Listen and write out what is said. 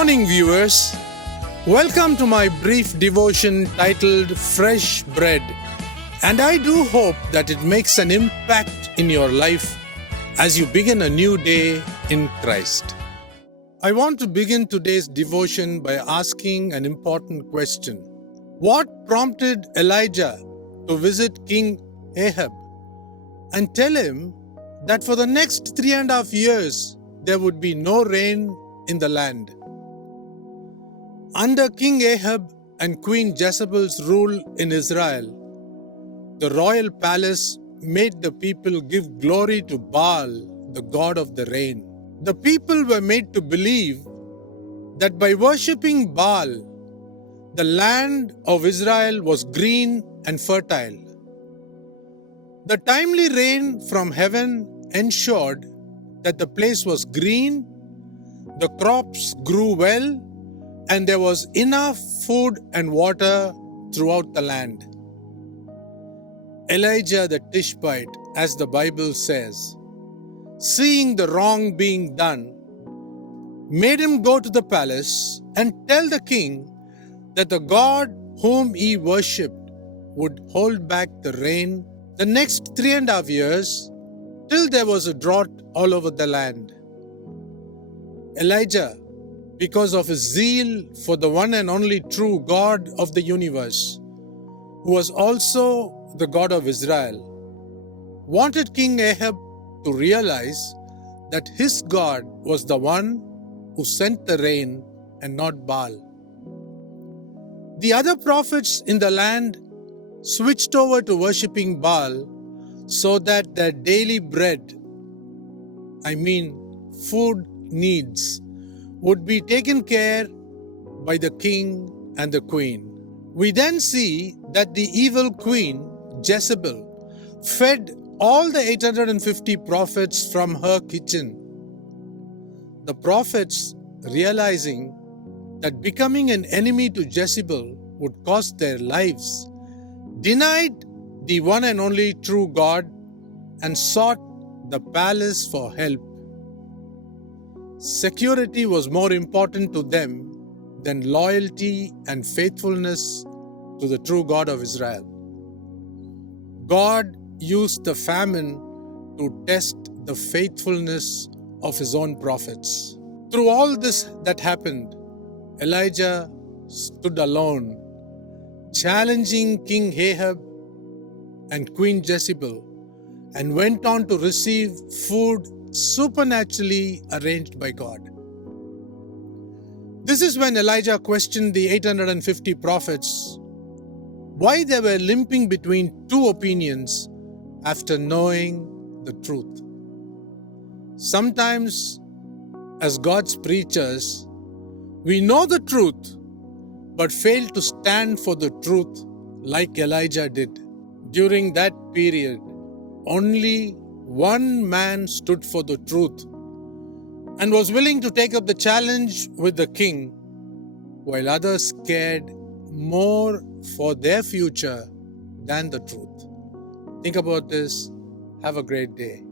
morning, viewers. Welcome to my brief devotion titled Fresh Bread. And I do hope that it makes an impact in your life as you begin a new day in Christ. I want to begin today's devotion by asking an important question. What prompted Elijah to visit King Ahab and tell him that for the next 3.5 years there would be no rain in the land? Under King Ahab and Queen Jezebel's rule in Israel, the royal palace made the people give glory to Baal, the god of the rain. The people were made to believe that by worshipping Baal, the land of Israel was green and fertile. The timely rain from heaven ensured that the place was green, the crops grew well, and there was enough food and water throughout the land. Elijah the Tishbite, as the Bible says, seeing the wrong being done, made him go to the palace and tell the king that the God whom he worshipped would hold back the rain the next 3.5 years till there was a drought all over the land. Elijah, because of his zeal for the one and only true God of the universe, who was also the God of Israel, wanted King Ahab to realize that his God was the one who sent the rain and not Baal. The other prophets in the land switched over to worshipping Baal so that their daily bread, food needs, would be taken care by the king and the queen. We then see that the evil queen, Jezebel, fed all the 850 prophets from her kitchen. The prophets, realizing that becoming an enemy to Jezebel would cost their lives, denied the one and only true God and sought the palace for help. Security was more important to them than loyalty and faithfulness to the true God of Israel. God used the famine to test the faithfulness of his own prophets. Through all this that happened, Elijah stood alone, challenging King Ahab and Queen Jezebel, and went on to receive food supernaturally arranged by God. This is when Elijah questioned the 850 prophets why they were limping between two opinions after knowing the truth. Sometimes, as God's preachers, we know the truth but fail to stand for the truth like Elijah did. During that period, only one man stood for the truth and was willing to take up the challenge with the king, while others cared more for their future than the truth. Think about this. Have a great day.